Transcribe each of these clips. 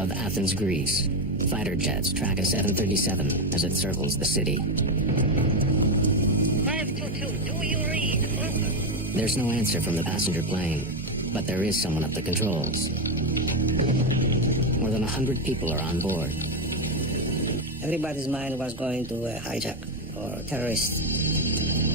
above Athens, Greece. Fighter jets track a 737 as it circles the city. 522, do you read? Over. There's no answer from the passenger plane, but there is someone at the controls. More than 100 people are on board. Everybody's mind was going to hijack or terrorists.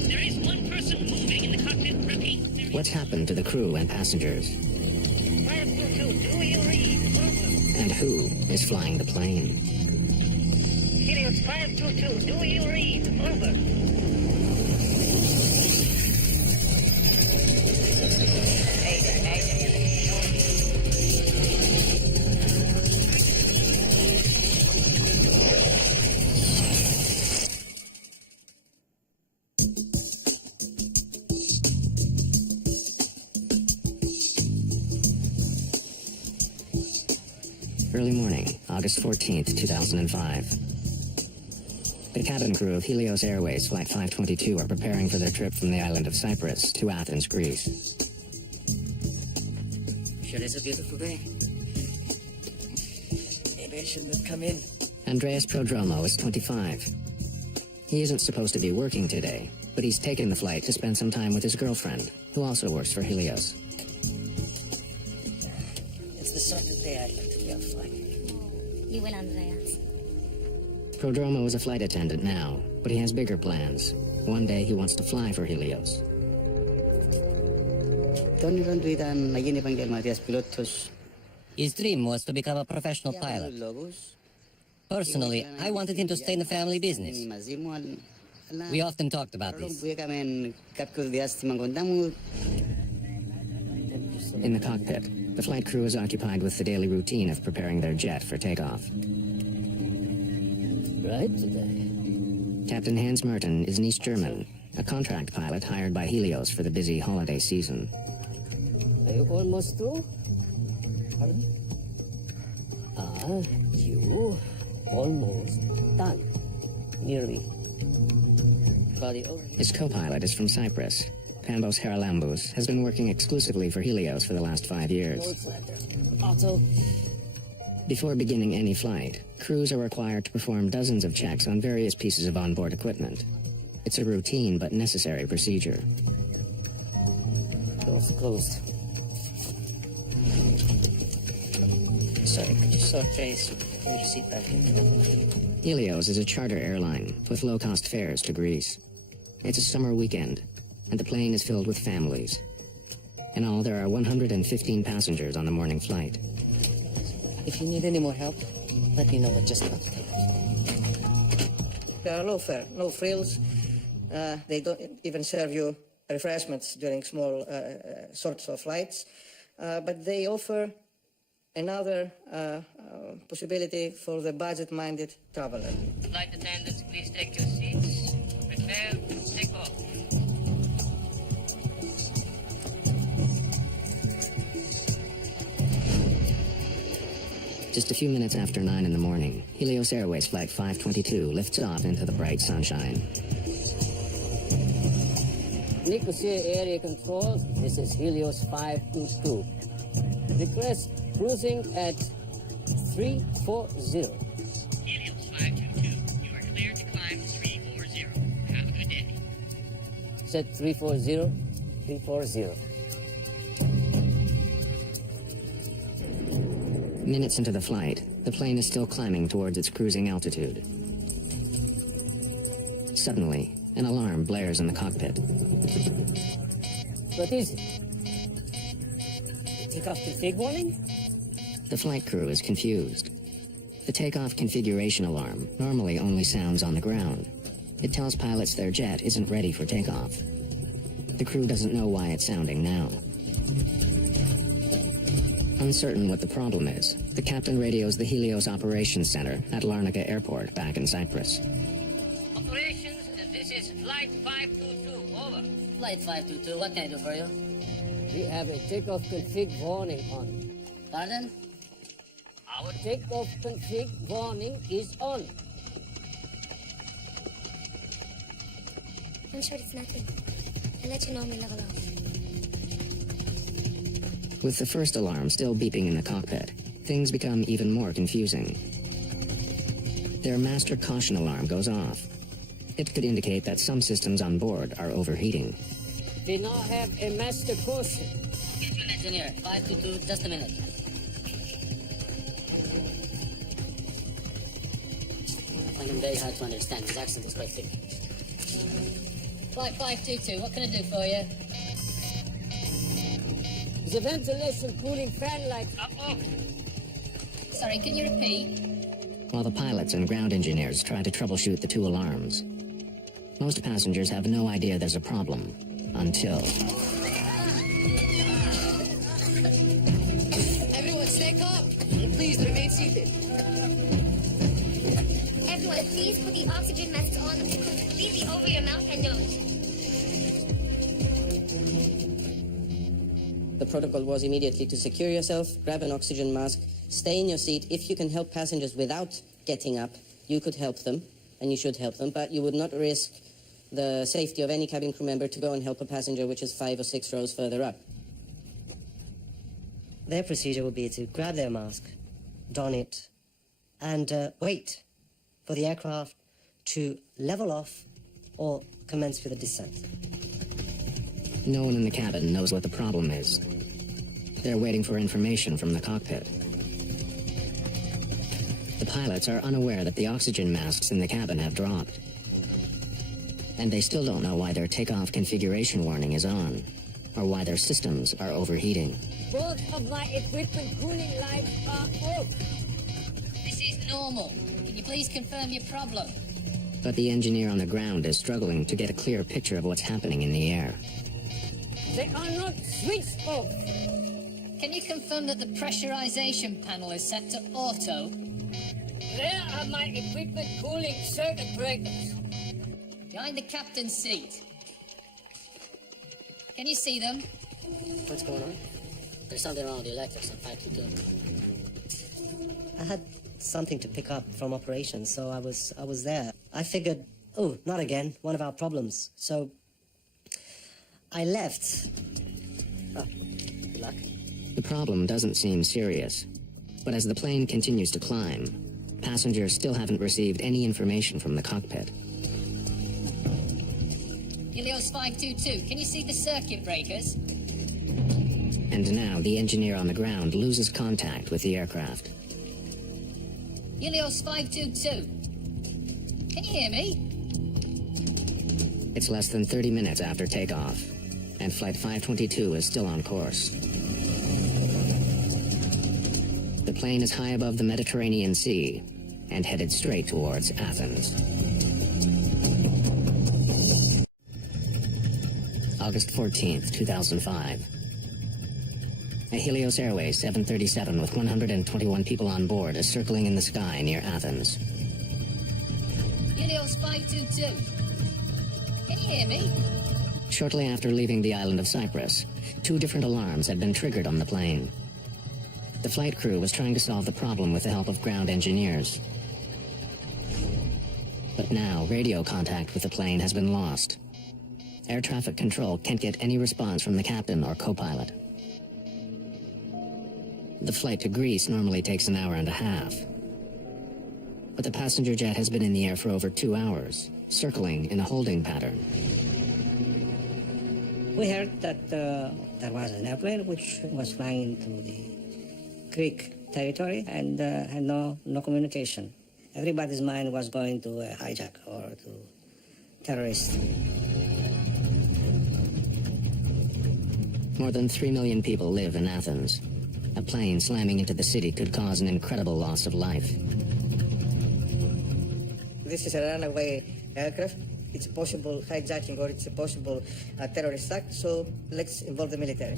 There is one person moving in the cockpit. Repeat. What's happened to the crew and passengers? 522, do you read? Over. And who is flying the plane? Helios 522, do you read? Over. Mayday, Mayday. Early morning, August 14th, 2005. The cabin crew of Helios Airways Flight 522 are preparing for their trip from the island of Cyprus to Athens, Greece. Sure it's a beautiful day. Maybe I shouldn't have come in. Andreas Prodromo is 25. He isn't supposed to be working today, but he's taken the flight to spend some time with his girlfriend, who also works for Helios. It's the sort of day I'd like to be on flight. You will, Andreas. Prodromo is a flight attendant now, but he has bigger plans. One day he wants to fly for Helios. His dream was to become a professional pilot. Personally, I wanted him to stay in the family business. We often talked about this. In the cockpit, the flight crew is occupied with the daily routine of preparing their jet for takeoff. Right today. Captain Hans Merton is an East German, a contract pilot hired by Helios for the busy holiday season. Are you almost through? Pardon? You almost done. Nearly. Body over. His co-pilot is from Cyprus. Pambos Haralambous has been working exclusively for Helios for the last 5 years. Auto. Before beginning any flight, crews are required to perform dozens of checks on various pieces of onboard equipment. It's a routine but necessary procedure. Doors closed. Sorry, could you sort trays? Put your seat back in. Helios is a charter airline with low-cost fares to Greece. It's a summer weekend, and the plane is filled with families. In all, there are 115 passengers on the morning flight. If you need any more help, let me know. Just come. They are low fare, no frills. They don't even serve you refreshments during small sorts of flights. But they offer another possibility for the budget-minded traveler. Flight attendants, please take your seats. Prepare to take off. Just a few minutes after 9 in the morning, Helios Airways Flight 522 lifts off into the bright sunshine. Nicosia Area Control, this is Helios 522. Request cruising at 340. Helios 522, you are cleared to climb 340. Have a good day. Set 340, 340. Minutes into the flight, the plane is still climbing towards its cruising altitude. Suddenly, an alarm blares in the cockpit. What is it? Takeoff config warning? The flight crew is confused. The takeoff configuration alarm normally only sounds on the ground. It tells pilots their jet isn't ready for takeoff. The crew doesn't know why it's sounding now. Uncertain what the problem is, the captain radios the Helios Operations Center at Larnaca Airport back in Cyprus. Operations, this is Flight 522, over. Flight 522, what can I do for you? We have a takeoff config warning on. Pardon? Our takeoff config warning is on. I'm sure it's nothing. I'll let you know when we level off. With the first alarm still beeping in the cockpit, things become even more confusing. Their master caution alarm goes off. It could indicate that some systems on board are overheating. We now have a master caution. Get you an engineer. 522, just a minute. I find him very hard to understand. His accent is quite thick. Flight 522, what can I do for you? The ventilation cooling fan light up off. Sorry, can you repeat? While the pilots and ground engineers try to troubleshoot the two alarms, most passengers have no idea there's a problem until... Everyone stay calm and please remain seated. Everyone, please put the oxygen masks on completely over your mouth and nose. The protocol was immediately to secure yourself, grab an oxygen mask, stay in your seat. If you can help passengers without getting up, you could help them, and you should help them, but you would not risk the safety of any cabin crew member to go and help a passenger which is 5 or 6 rows further up. Their procedure would be to grab their mask, don it, and wait for the aircraft to level off or commence with a descent. No one in the cabin knows what the problem is. They're waiting for information from the cockpit. The pilots are unaware that the oxygen masks in the cabin have dropped. And they still don't know why their takeoff configuration warning is on, or why their systems are overheating. Both of my equipment cooling lights are off. This is normal. Can you please confirm your problem? But the engineer on the ground is struggling to get a clear picture of what's happening in the air. They are not switched off. Can you confirm that the pressurization panel is set to auto? There are my equipment cooling circuit breakers. Behind the captain's seat. Can you see them? What's going on? There's something wrong with the electrics on 522. I had something to pick up from operations, so I was there. I figured, oh, not again, one of our problems. So I left. Oh, good luck. The problem doesn't seem serious, but as the plane continues to climb, passengers still haven't received any information from the cockpit. Helios 522, can you see the circuit breakers? And now the engineer on the ground loses contact with the aircraft. Helios 522, can you hear me? It's less than 30 minutes after takeoff, and Flight 522 is still on course. The plane is high above the Mediterranean Sea and headed straight towards Athens. August 14th, 2005. A Helios Airways 737 with 121 people on board is circling in the sky near Athens. Helios 522, can you hear me? Shortly after leaving the island of Cyprus, 2 different alarms had been triggered on the plane. The flight crew was trying to solve the problem with the help of ground engineers. But now, radio contact with the plane has been lost. Air traffic control can't get any response from the captain or co-pilot. The flight to Greece normally takes an hour and a half. But the passenger jet has been in the air for over 2 hours, circling in a holding pattern. We heard that there was an airplane which was flying into the Greek territory and had no communication. Everybody's mind was going to a hijack or to terrorists. More than 3 million people live in Athens. A plane slamming into the city could cause an incredible loss of life. This is a runaway aircraft. It's a possible hijacking or it's a possible terrorist act, so let's involve the military.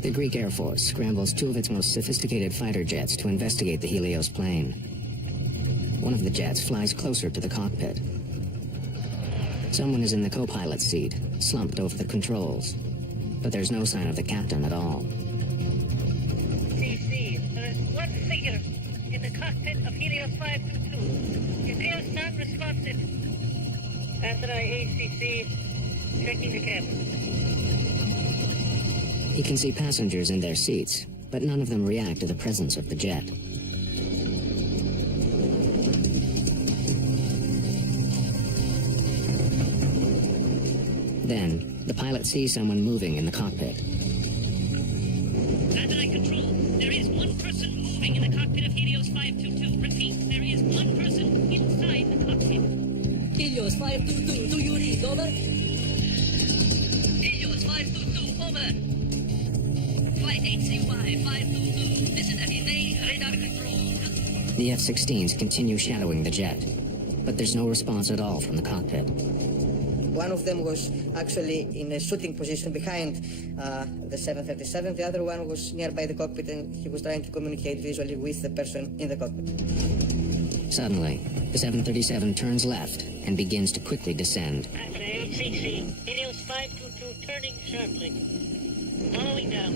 The Greek Air Force scrambles 2 of its most sophisticated fighter jets to investigate the Helios plane. One of the jets flies closer to the cockpit. Someone is in the co-pilot's seat, slumped over the controls. But there's no sign of the captain at all. CC, there is one figure in the cockpit of Helios 522. It appears non-responsive. After I ACC, checking the cabin. He can see passengers in their seats, but none of them react to the presence of the jet. Then, the pilot sees someone moving in the cockpit. Satellite control, there is one person moving in the cockpit of Helios 522. Repeat, there is one person inside the cockpit. Helios 522, do you read? Over. Helios 522, over. Flight HCY 522, this is Mayday radar control. The F-16s continue shadowing the jet, but there's no response at all from the cockpit. One of them was actually in a shooting position behind the 737. The other one was nearby the cockpit, and he was trying to communicate visually with the person in the cockpit. Suddenly, the 737 turns left and begins to quickly descend. After ACC, Helios 522 turning sharply. Following down.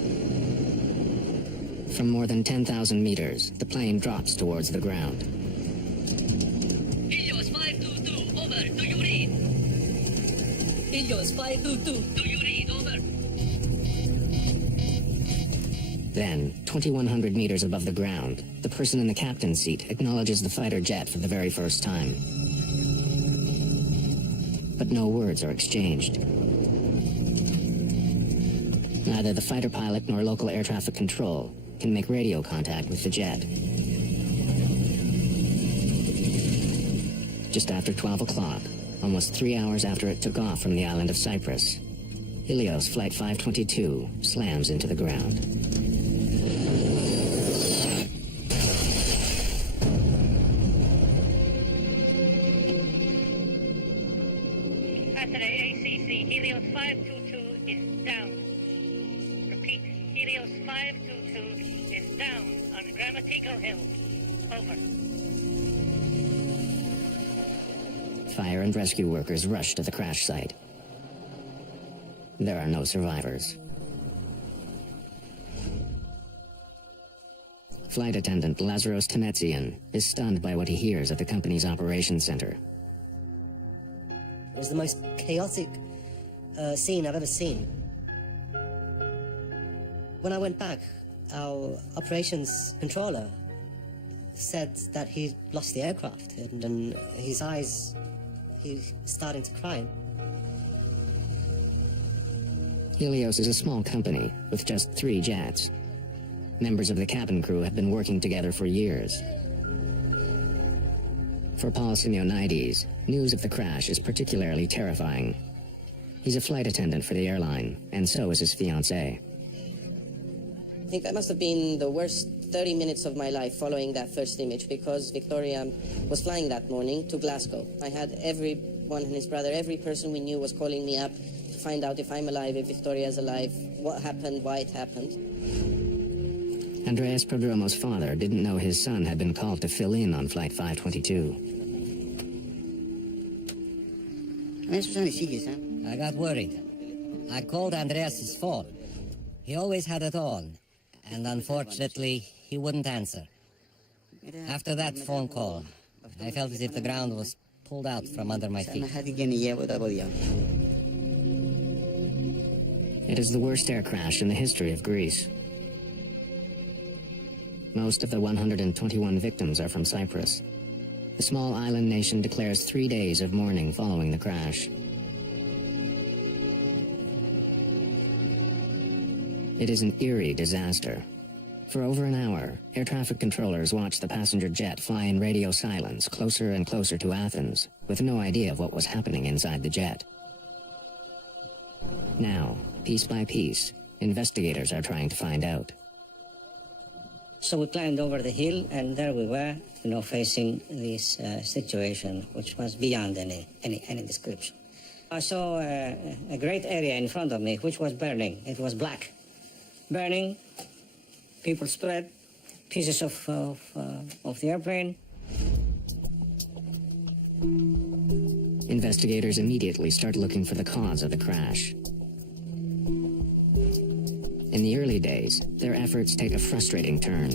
From more than 10,000 meters, the plane drops towards the ground. Helios 522, over. Do you read? Helios 522. Do you read? Over. Then, 2,100 meters above the ground, the person in the captain's seat acknowledges the fighter jet for the very first time. But no words are exchanged. Neither the fighter pilot nor local air traffic control can make radio contact with the jet. Just after 12 o'clock, almost 3 hours after it took off from the island of Cyprus, Helios Flight 522 slams into the ground. After ACC, Helios 522 is down. Repeat, Helios 522 is down on Grammatical Hill. Over. Fire and rescue workers rush to the crash site. There are no survivors. Flight attendant Lazaros Temetsian is stunned by what he hears at the company's operations center. It was the most chaotic scene I've ever seen. When I went back, our operations controller said that he lost the aircraft, and his eyes, he's starting to cry. Helios is a small company with just 3 jets. Members of the cabin crew have been working together for years. For Paul Simeonides, news of the crash is particularly terrifying. He's a flight attendant for the airline, and so is his fiancée. I think that must have been the worst 30 minutes of my life following that first image, because Victoria was flying that morning to Glasgow. I had everyone and his brother, every person we knew was calling me up to find out if I'm alive, if Victoria's alive, what happened, why it happened. Andreas Prodromo's father didn't know his son had been called to fill in on Flight 522. I got worried. I called Andreas's phone. He always had it on, and unfortunately, he wouldn't answer. After that phone call, I felt as if the ground was pulled out from under my feet. It is the worst air crash in the history of Greece. Most of the 121 victims are from Cyprus. The small island nation declares 3 days of mourning following the crash. It is an eerie disaster. For over an hour, air traffic controllers watched the passenger jet fly in radio silence closer and closer to Athens, with no idea of what was happening inside the jet. Now, piece by piece, investigators are trying to find out. So we climbed over the hill, and there we were, facing this situation, which was beyond any description. I saw a great area in front of me, which was burning. It was black. Burning, people spread, pieces of the airplane. Investigators immediately start looking for the cause of the crash. In the early days, their efforts take a frustrating turn.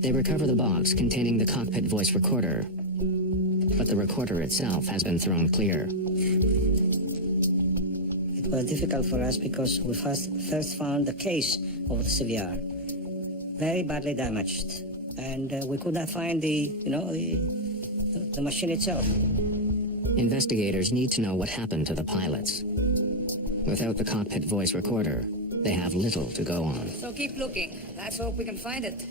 They recover the box containing the cockpit voice recorder, but the recorder itself has been thrown clear. It was difficult for us because we first found the case of the CVR very badly damaged, and we could not find the machine itself. Investigators need to know what happened to the pilots. Without the cockpit voice recorder, they have little to go on. So keep looking. Let's hope we can find it.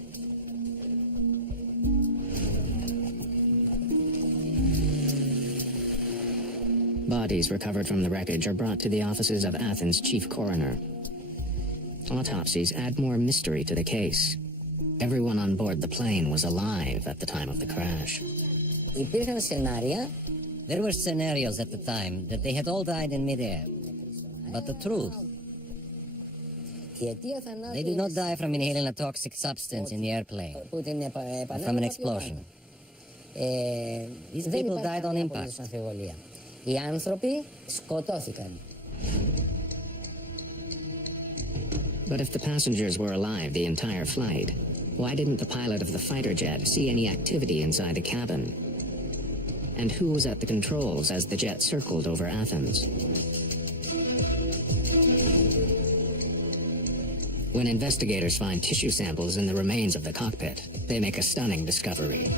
Bodies recovered from the wreckage are brought to the offices of Athens' chief coroner. Autopsies add more mystery to the case. Everyone on board the plane was alive at the time of the crash. Υπήρχαν σενάρια. There were scenarios at the time that they had all died in midair. But the truth, they did not die from inhaling a toxic substance in the airplane, or from an explosion. These people died on impact. Οι άνθρωποι σκοτώθηκαν. But if the passengers were alive the entire flight, why didn't the pilot of the fighter jet see any activity inside the cabin? And who was at the controls as the jet circled over Athens? When investigators find tissue samples in the remains of the cockpit, they make a stunning discovery.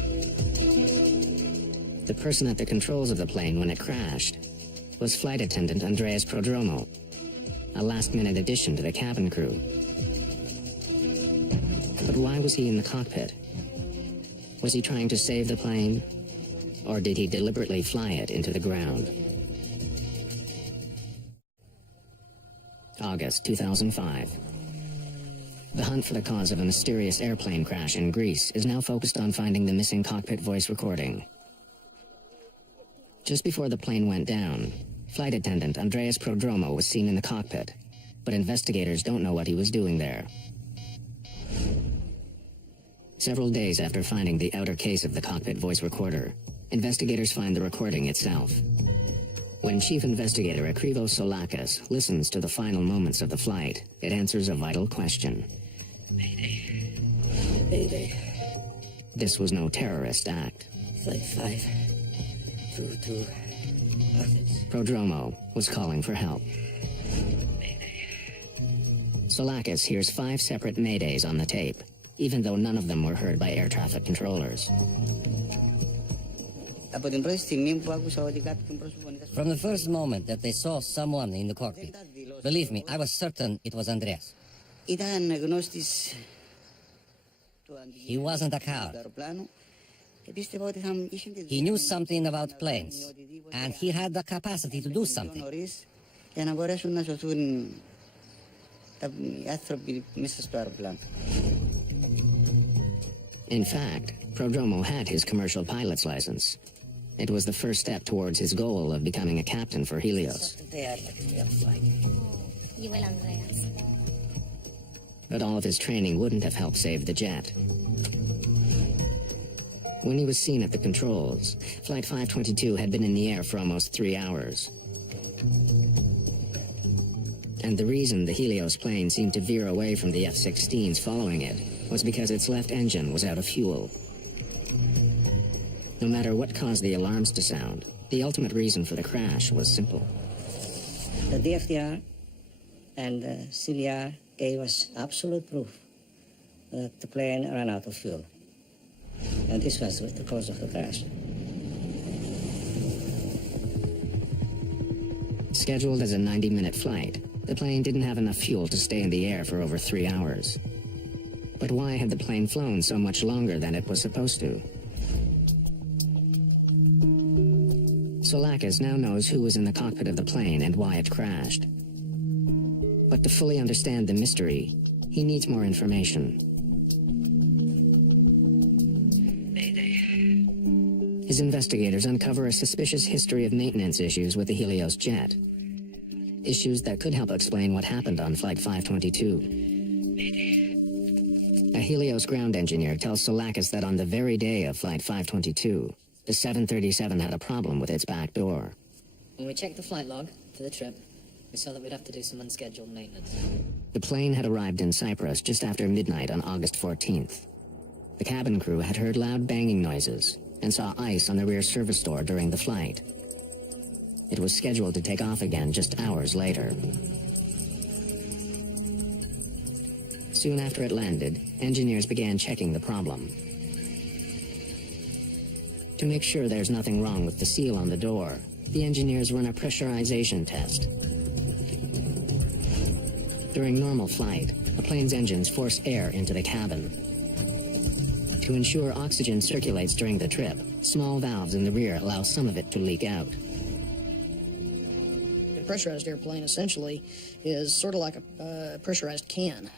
The person at the controls of the plane when it crashed was flight attendant Andreas Prodromo, a last-minute addition to the cabin crew. But why was he in the cockpit? Was he trying to save the plane? Or did he deliberately fly it into the ground? August 2005. The hunt for the cause of a mysterious airplane crash in Greece is now focused on finding the missing cockpit voice recording. Just before the plane went down, flight attendant Andreas Prodromo was seen in the cockpit, but investigators don't know what he was doing there. Several days after finding the outer case of the cockpit voice recorder, investigators find the recording itself. When Chief Investigator Akrivos Solakis listens to the final moments of the flight, it answers a vital question. Mayday. Mayday. This was no terrorist act. Flight 522 Athens. Prodromo was calling for help. Mayday. Solakis hears 5 separate Maydays on the tape, even though none of them were heard by air traffic controllers. From the first moment that they saw someone in the cockpit, believe me, I was certain it was Andreas. He wasn't a coward. He knew something about planes, and he had the capacity to do something. In fact, Prodromo had his commercial pilot's license. It was the first step towards his goal of becoming a captain for Helios. You will, Andreas. But all of his training wouldn't have helped save the jet. When he was seen at the controls, Flight 522 had been in the air for almost 3 hours. And the reason the Helios plane seemed to veer away from the F-16s following it was because its left engine was out of fuel. No matter what caused the alarms to sound, the ultimate reason for the crash was simple. The DFDR and the CVR gave us absolute proof that the plane ran out of fuel. And this was the cause of the crash. Scheduled as a 90-minute flight, the plane didn't have enough fuel to stay in the air for over 3 hours. But why had the plane flown so much longer than it was supposed to? Solakis now knows who was in the cockpit of the plane and why it crashed. But to fully understand the mystery, he needs more information. Mayday. His investigators uncover a suspicious history of maintenance issues with the Helios jet. Issues that could help explain what happened on Flight 522. Mayday. A Helios ground engineer tells Solakis that on the very day of Flight 522, the 737 had a problem with its back door. When we checked the flight log for the trip, we saw that we'd have to do some unscheduled maintenance. The plane had arrived in Cyprus just after midnight on August 14th. The cabin crew had heard loud banging noises and saw ice on the rear service door during the flight. It was scheduled to take off again just hours later. Soon after it landed, engineers began checking the problem. To make sure there's nothing wrong with the seal on the door, the engineers run a pressurization test. During normal flight, a plane's engines force air into the cabin. To ensure oxygen circulates during the trip, small valves in the rear allow some of it to leak out. A pressurized airplane essentially is sort of like a pressurized can.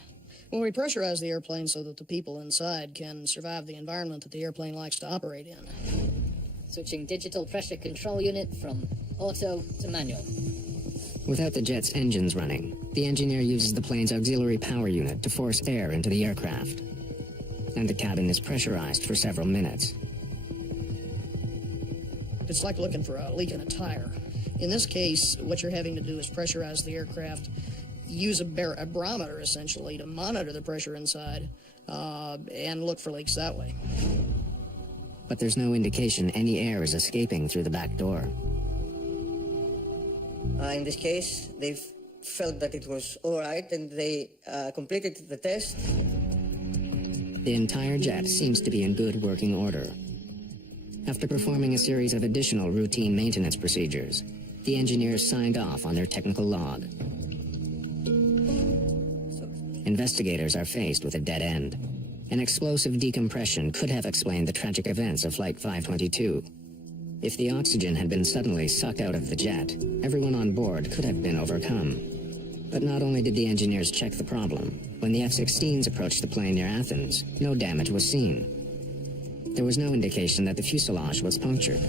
When we pressurize the airplane so that the people inside can survive the environment that the airplane likes to operate in. Switching digital pressure control unit from auto to manual. Without the jet's engines running, the engineer uses the plane's auxiliary power unit to force air into the aircraft. And the cabin is pressurized for several minutes. It's like looking for a leak in a tire. In this case, what you're having to do is pressurize the aircraft, use a barometer, essentially, to monitor the pressure inside, and look for leaks that way. But there's no indication any air is escaping through the back door. In this case, they felt that it was all right, and they completed the test. The entire jet seems to be in good working order. After performing a series of additional routine maintenance procedures, the engineers signed off on their technical log. Investigators are faced with a dead end. An explosive decompression could have explained the tragic events of Flight 522. If the oxygen had been suddenly sucked out of the jet, everyone on board could have been overcome. But not only did the engineers check the problem, when the F-16s approached the plane near Athens, no damage was seen. There was no indication that the fuselage was punctured.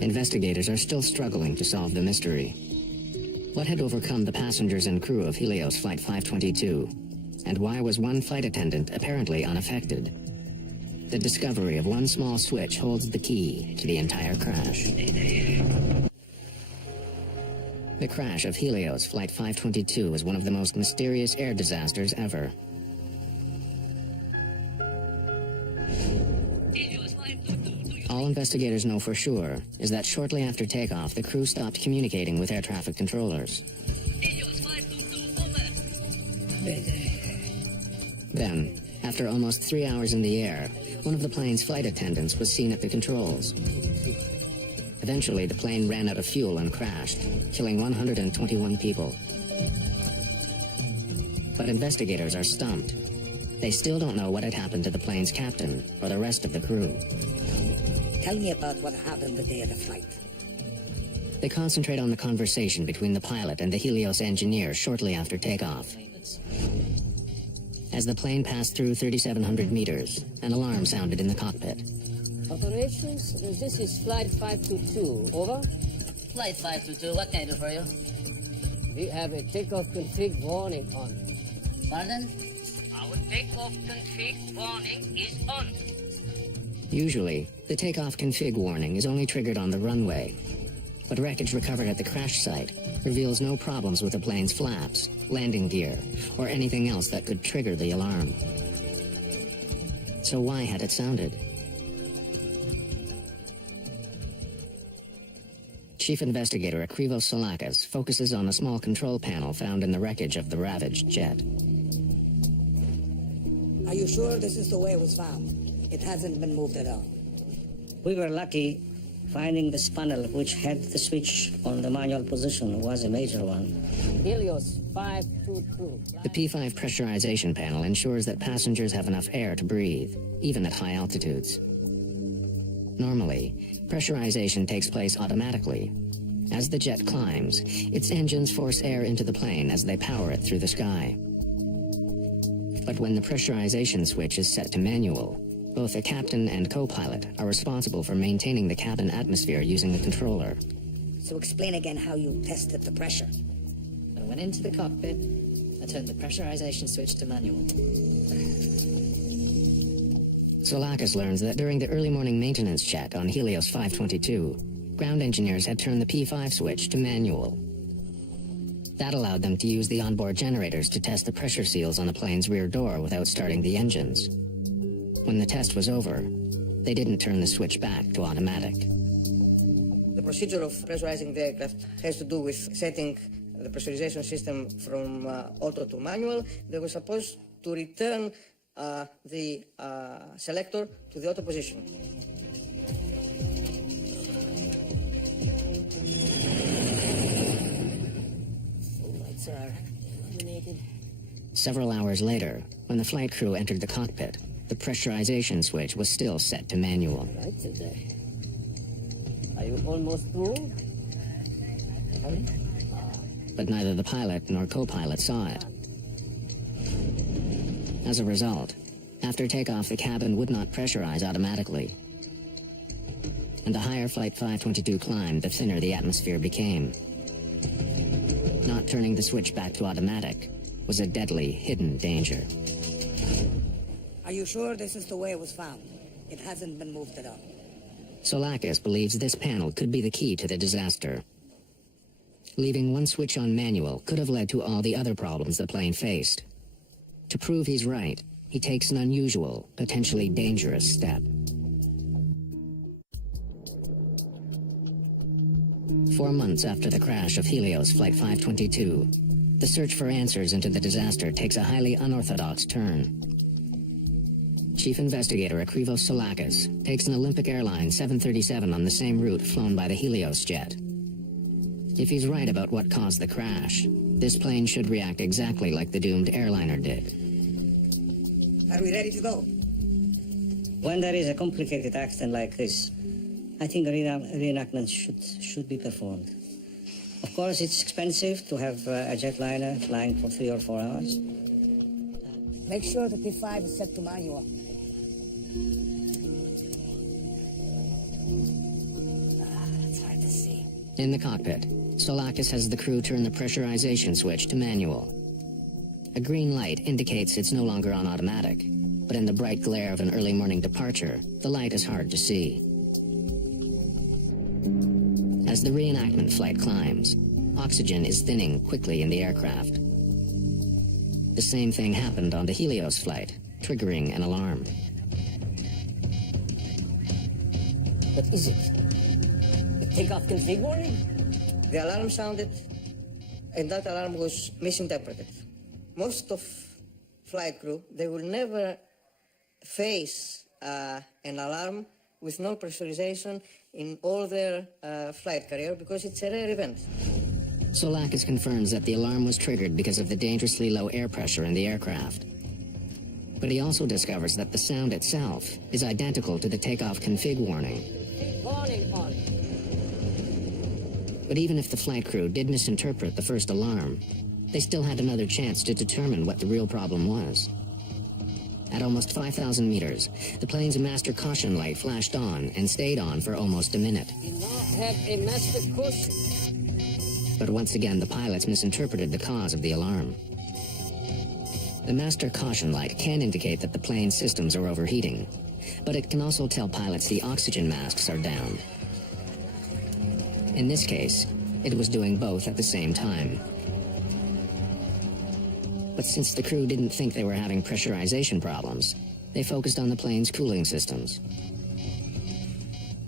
Investigators are still struggling to solve the mystery. What had overcome the passengers and crew of Helios Flight 522? And why was one flight attendant apparently unaffected? The discovery of one small switch holds the key to the entire crash. The crash of Helios Flight 522 is one of the most mysterious air disasters ever. All investigators know for sure is that shortly after takeoff, the crew stopped communicating with air traffic controllers. Then, after almost 3 hours in the air, one of the plane's flight attendants was seen at the controls. Eventually, the plane ran out of fuel and crashed, killing 121 people. But investigators are stumped. They still don't know what had happened to the plane's captain or the rest of the crew. Tell me about what happened the day of the flight. They concentrate on the conversation between the pilot and the Helios engineer shortly after takeoff. As the plane passed through 3,700 meters, an alarm sounded in the cockpit. Operations, this is Flight 522. Over? Flight 522, what can I do for you? We have a takeoff config warning on. Pardon? Our takeoff config warning is on. Usually, the takeoff config warning is only triggered on the runway. But wreckage recovered at the crash site reveals no problems with the plane's flaps, landing gear, or anything else that could trigger the alarm. So why had it sounded? Chief Investigator Akrivos Salakis focuses on a small control panel found in the wreckage of the ravaged jet. Are you sure this is the way it was found? It hasn't been moved at all. We were lucky. Finding this panel which had the switch on the manual position was a major one. Helios 522. The P5 pressurization panel ensures that passengers have enough air to breathe, even at high altitudes. Normally, pressurization takes place automatically. As the jet climbs, its engines force air into the plane as they power it through the sky. But when the pressurization switch is set to manual, both the captain and co-pilot are responsible for maintaining the cabin atmosphere using the controller. So explain again how you tested the pressure. I went into the cockpit, I turned the pressurization switch to manual. Salakis learns that during the early morning maintenance check on Helios 522, ground engineers had turned the P5 switch to manual. That allowed them to use the onboard generators to test the pressure seals on the plane's rear door without starting the engines. When the test was over, they didn't turn the switch back to automatic. The procedure of pressurizing the aircraft has to do with setting the pressurization system from auto to manual. They were supposed to return the selector to the auto position. Lights are illuminated. Several hours later, when the flight crew entered the cockpit, the pressurization switch was still set to manual. Right today. Are you almost through? But neither the pilot nor co-pilot saw it. As a result, after takeoff, the cabin would not pressurize automatically. And the higher Flight 522 climbed, the thinner the atmosphere became. Not turning the switch back to automatic was a deadly, hidden danger. Are you sure this is the way it was found? It hasn't been moved at all. Soulakis believes this panel could be the key to the disaster. Leaving one switch on manual could have led to all the other problems the plane faced. To prove he's right, he takes an unusual, potentially dangerous step. 4 months after the crash of Helios Flight 522, the search for answers into the disaster takes a highly unorthodox turn. Chief Investigator Akrivos Soulakis takes an Olympic Airlines 737 on the same route flown by the Helios jet. If he's right about what caused the crash, this plane should react exactly like the doomed airliner did. Are we ready to go? When there is a complicated accident like this, I think a reenactment should be performed. Of course, it's expensive to have a jetliner flying for 3 or 4 hours. Make sure the P5 is set to manual. It's hard to see. In the cockpit, Soulakis has the crew turn the pressurization switch to manual. A green light indicates it's no longer on automatic, but in the bright glare of an early morning departure, the light is hard to see. As the reenactment flight climbs, oxygen is thinning quickly in the aircraft. The same thing happened on the Helios flight, triggering an alarm. What is it? The takeoff config warning? The alarm sounded, and that alarm was misinterpreted. Most of flight crew, they will never face an alarm with no pressurization in all their flight career because it's a rare event. Soulakis confirms that the alarm was triggered because of the dangerously low air pressure in the aircraft. But he also discovers that the sound itself is identical to the takeoff config warning. Warning on. But even if the flight crew did misinterpret the first alarm, they still had another chance to determine what the real problem was. At almost 5,000 meters, the plane's master caution light flashed on and stayed on for almost a minute. You now have a master caution. But once again, the pilots misinterpreted the cause of the alarm. The master caution light can indicate that the plane's systems are overheating, but it can also tell pilots the oxygen masks are down. In this case, it was doing both at the same time. But since the crew didn't think they were having pressurization problems, they focused on the plane's cooling systems.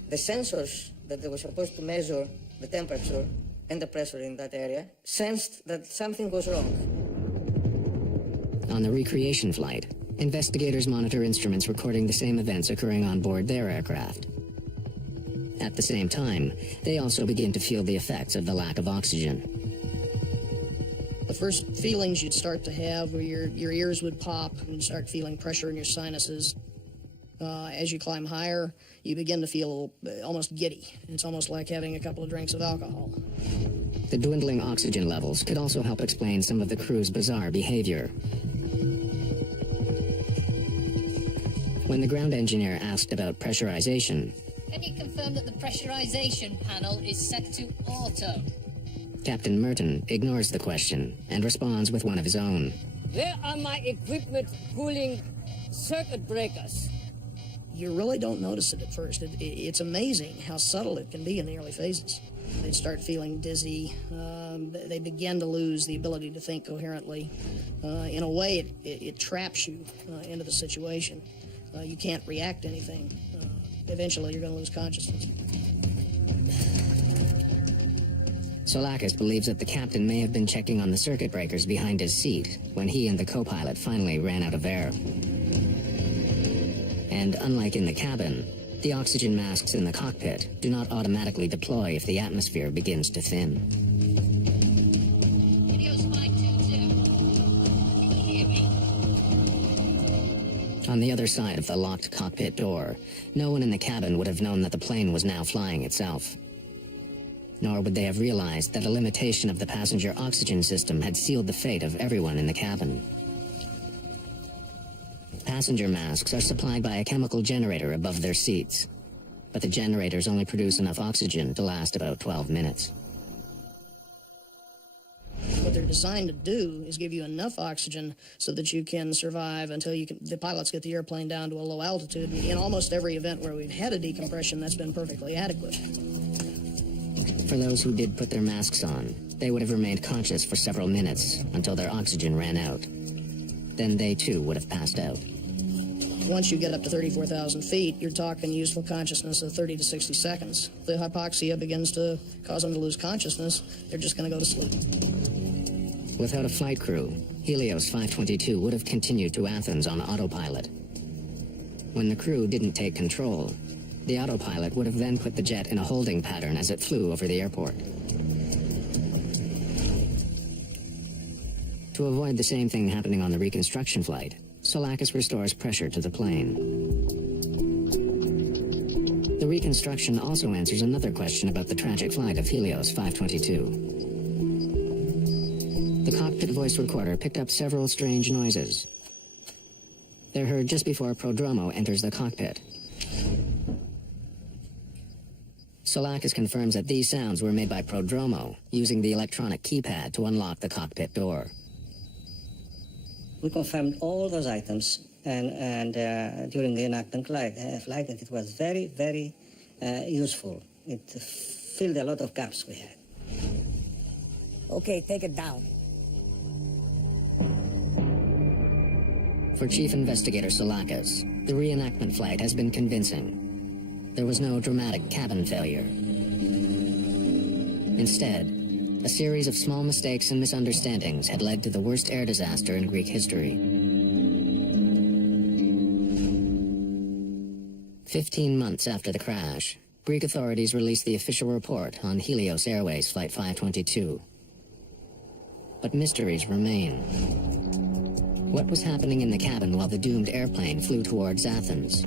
The sensors that they were supposed to measure the temperature and the pressure in that area sensed that something was wrong. On the recreation flight, investigators monitor instruments recording the same events occurring on board their aircraft. At the same time, they also begin to feel the effects of the lack of oxygen. The first feelings you'd start to have were your ears would pop and you'd start feeling pressure in your sinuses. As you climb higher, you begin to feel almost giddy. It's almost like having a couple of drinks of alcohol. The dwindling oxygen levels could also help explain some of the crew's bizarre behavior. When the ground engineer asked about pressurization, Can you confirm that the pressurization panel is set to auto? Captain Merton ignores the question and responds with one of his own. Where are my equipment cooling circuit breakers? You really don't notice it at first. It's amazing how subtle it can be in the early phases. They start feeling dizzy. They begin to lose the ability to think coherently. In a way, it traps you into the situation. You can't react to anything. eventually you're going to lose consciousness. Solakis believes that the captain may have been checking on the circuit breakers behind his seat when he and the co-pilot finally ran out of air. And unlike in the cabin, the oxygen masks in the cockpit do not automatically deploy if the atmosphere begins to thin. Helios 522. Can you hear me? On the other side of the locked cockpit door, no one in the cabin would have known that the plane was now flying itself. Nor would they have realized that a limitation of the passenger oxygen system had sealed the fate of everyone in the cabin. Passenger masks are supplied by a chemical generator above their seats, but the generators only produce enough oxygen to last about 12 minutes. What they're designed to do is give you enough oxygen so that you can survive until the pilots get the airplane down to a low altitude. And in almost every event where we've had a decompression, that's been perfectly adequate. For those who did put their masks on, they would have remained conscious for several minutes until their oxygen ran out. Then they too would have passed out. Once you get up to 34,000 feet, you're talking useful consciousness of 30 to 60 seconds. The hypoxia begins to cause them to lose consciousness. They're just going to go to sleep. Without a flight crew, Helios 522 would have continued to Athens on autopilot. When the crew didn't take control, the autopilot would have then put the jet in a holding pattern as it flew over the airport. To avoid the same thing happening on the reconstruction flight, Solakis restores pressure to the plane. The reconstruction also answers another question about the tragic flight of Helios 522. The cockpit voice recorder picked up several strange noises. They're heard just before Prodromo enters the cockpit. Solakis confirms that these sounds were made by Prodromo, using the electronic keypad to unlock the cockpit door. We confirmed all those items, and during the enactment flight, and it was very, very useful. It filled a lot of gaps we had. Okay, take it down. For Chief Investigator Solakis, the reenactment flight has been convincing. There was no dramatic cabin failure. Instead, a series of small mistakes and misunderstandings had led to the worst air disaster in Greek history. 15 months after the crash, Greek authorities released the official report on Helios Airways Flight 522. But mysteries remain. What was happening in the cabin while the doomed airplane flew towards Athens?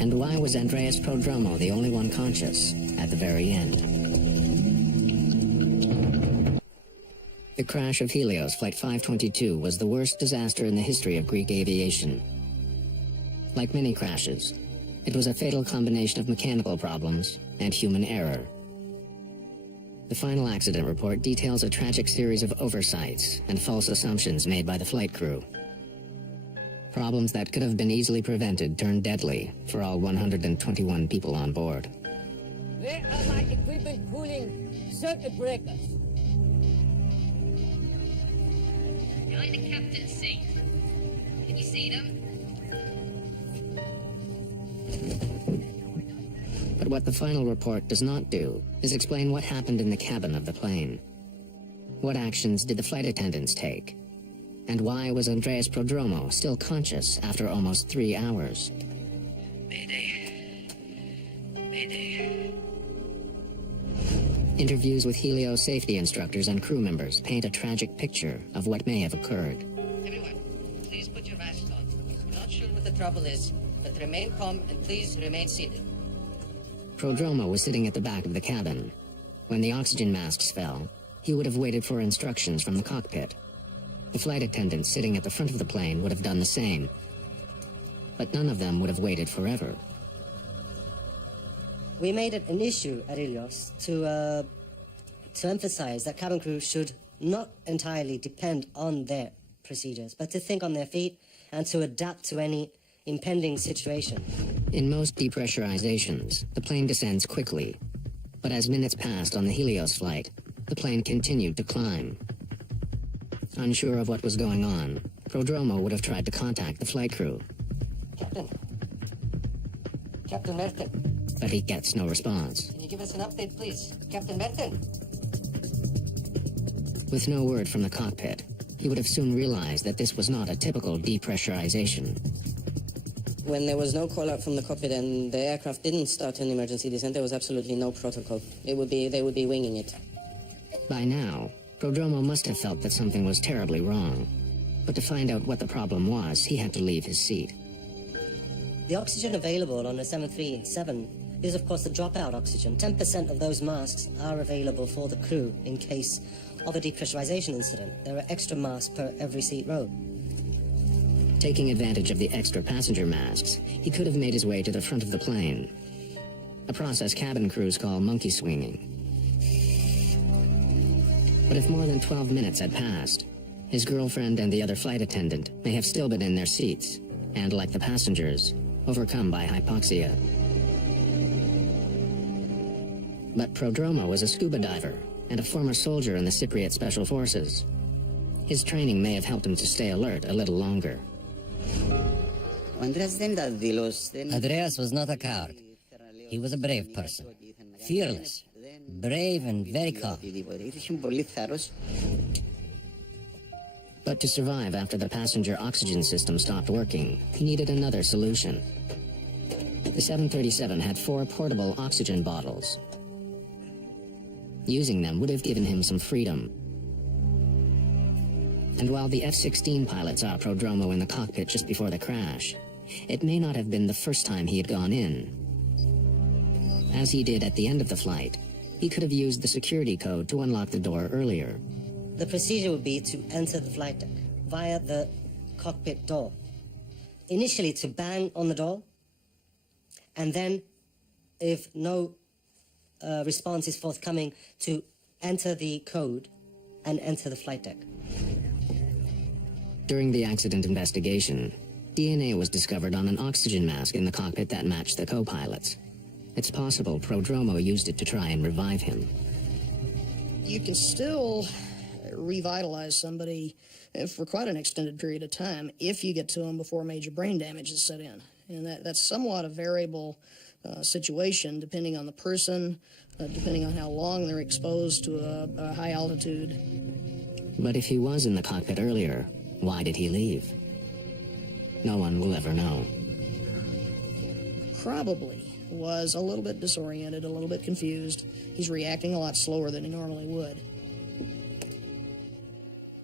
And why was Andreas Prodromo the only one conscious at the very end? The crash of Helios Flight 522 was the worst disaster in the history of Greek aviation. Like many crashes, it was a fatal combination of mechanical problems and human error. The final accident report details a tragic series of oversights and false assumptions made by the flight crew. Problems that could have been easily prevented turned deadly for all 121 people on board. Where are my equipment cooling circuit breakers? Behind the captain's seat. Can you see them? But what the final report does not do is explain what happened in the cabin of the plane. What actions did the flight attendants take? And why was Andreas Prodromo still conscious after almost 3 hours? Mayday. Mayday. Interviews with Helios safety instructors and crew members paint a tragic picture of what may have occurred. Everyone, please put your masks on. I'm not sure what the trouble is, but remain calm and please remain seated. Prodromo was sitting at the back of the cabin. When the oxygen masks fell, he would have waited for instructions from the cockpit. The flight attendants sitting at the front of the plane would have done the same. But none of them would have waited forever. We made it an issue at Helios to emphasize that cabin crew should not entirely depend on their procedures, but to think on their feet and to adapt to any impending situation. In most depressurizations, the plane descends quickly. But as minutes passed on the Helios flight, the plane continued to climb. Unsure of what was going on, Prodromo would have tried to contact the flight crew. Captain, Captain Merton. But he gets no response. Can you give us an update, please? Captain Merton. With no word from the cockpit, he would have soon realized that this was not a typical depressurization. When there was no call-out from the cockpit and the aircraft didn't start an emergency descent, there was absolutely no protocol. They would be winging it. By now, Prodromo must have felt that something was terribly wrong. But to find out what the problem was, he had to leave his seat. The oxygen available on a 737 is, of course, the dropout oxygen. 10% of those masks are available for the crew in case of a depressurization incident. There are extra masks per every seat row. Taking advantage of the extra passenger masks, he could have made his way to the front of the plane, a process cabin crews call monkey swinging. But if more than 12 minutes had passed, his girlfriend and the other flight attendant may have still been in their seats, and like the passengers, overcome by hypoxia. But Prodromo was a scuba diver and a former soldier in the Cypriot Special Forces. His training may have helped him to stay alert a little longer. Andreas was not a coward. He was a brave person. Fearless. Brave and very calm. But to survive after the passenger oxygen system stopped working, he needed another solution. The 737 had 4 portable oxygen bottles. Using them would have given him some freedom. And while the F-16 pilot saw Prodromo in the cockpit just before the crash, it may not have been the first time he had gone in. As he did at the end of the flight, he could have used the security code to unlock the door earlier. The procedure would be to enter the flight deck via the cockpit door. Initially to bang on the door, and then, if no response is forthcoming, to enter the code and enter the flight deck. During the accident investigation, DNA was discovered on an oxygen mask in the cockpit that matched the co-pilot's. It's possible Prodromo used it to try and revive him. You can still revitalize somebody for quite an extended period of time if you get to them before major brain damage is set in. And that's somewhat a variable situation depending on the person, depending on how long they're exposed to a high altitude. But if he was in the cockpit earlier, why did he leave? No one will ever know. Probably was a little bit disoriented, a little bit confused. He's reacting a lot slower than he normally would.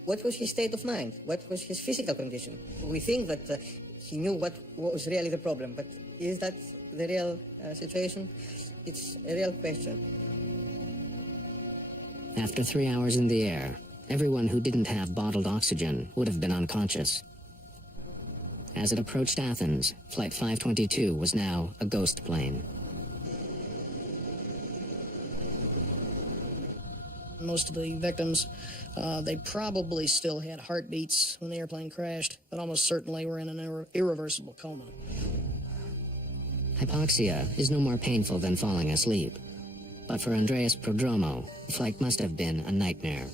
What was his state of mind? What was his physical condition? We think that he knew what was really the problem, but is that the real situation? It's a real question. After 3 hours in the air, everyone who didn't have bottled oxygen would have been unconscious. As it approached Athens, Flight 522 was now a ghost plane. Most of the victims, they probably still had heartbeats when the airplane crashed, but almost certainly were in an irreversible coma. Hypoxia is no more painful than falling asleep. But for Andreas Prodromo, the flight must have been a nightmare.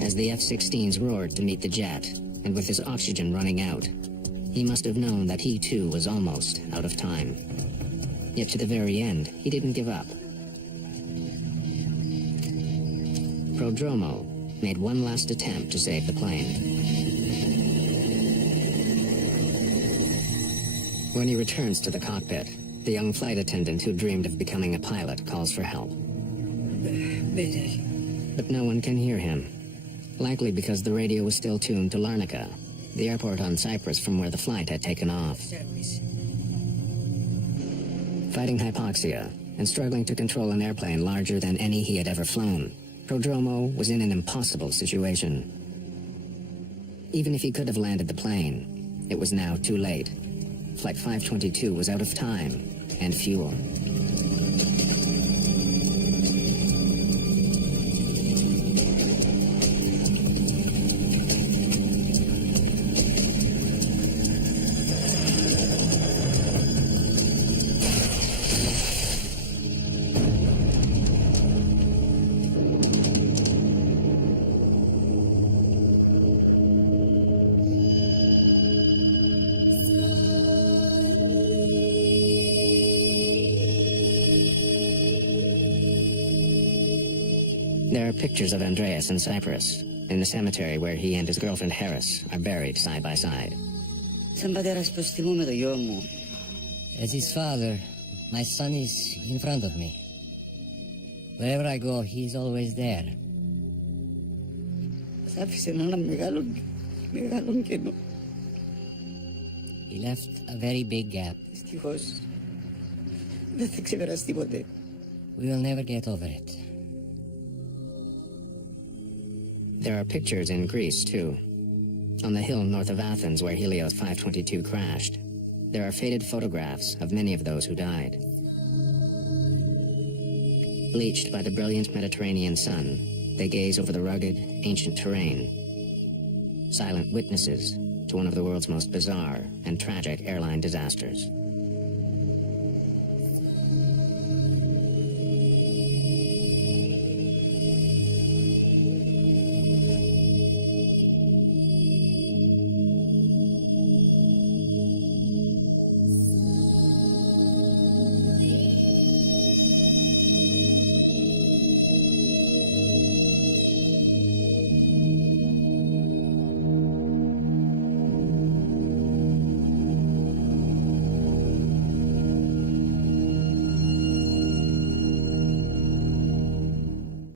As the F-16s roared to meet the jet, and with his oxygen running out, he must have known that he too was almost out of time. Yet to the very end, he didn't give up. Prodromo made one last attempt to save the plane. When he returns to the cockpit, the young flight attendant who dreamed of becoming a pilot calls for help. Mayday. But no one can hear him. Likely because the radio was still tuned to Larnaca, the airport on Cyprus from where the flight had taken off. Fighting hypoxia and struggling to control an airplane larger than any he had ever flown, Prodromo was in an impossible situation. Even if he could have landed the plane, it was now too late. Flight 522 was out of time and fuel. There are pictures of Andreas in Cyprus, in the cemetery where he and his girlfriend Harris are buried side by side. Σαν πατέρας προστιμώ με το γιο μου. As his father, my son is in front of me. Wherever I go, he's always there. Μας άφησε ένα μεγάλο κενό. He left a very big gap. Δυστυχώς δεν θα ξεπεραστεί ποτέ. We will never get over it. There are pictures in Greece, too. On the hill north of Athens where Helios 522 crashed, there are faded photographs of many of those who died. Bleached by the brilliant Mediterranean sun, they gaze over the rugged, ancient terrain, silent witnesses to one of the world's most bizarre and tragic airline disasters.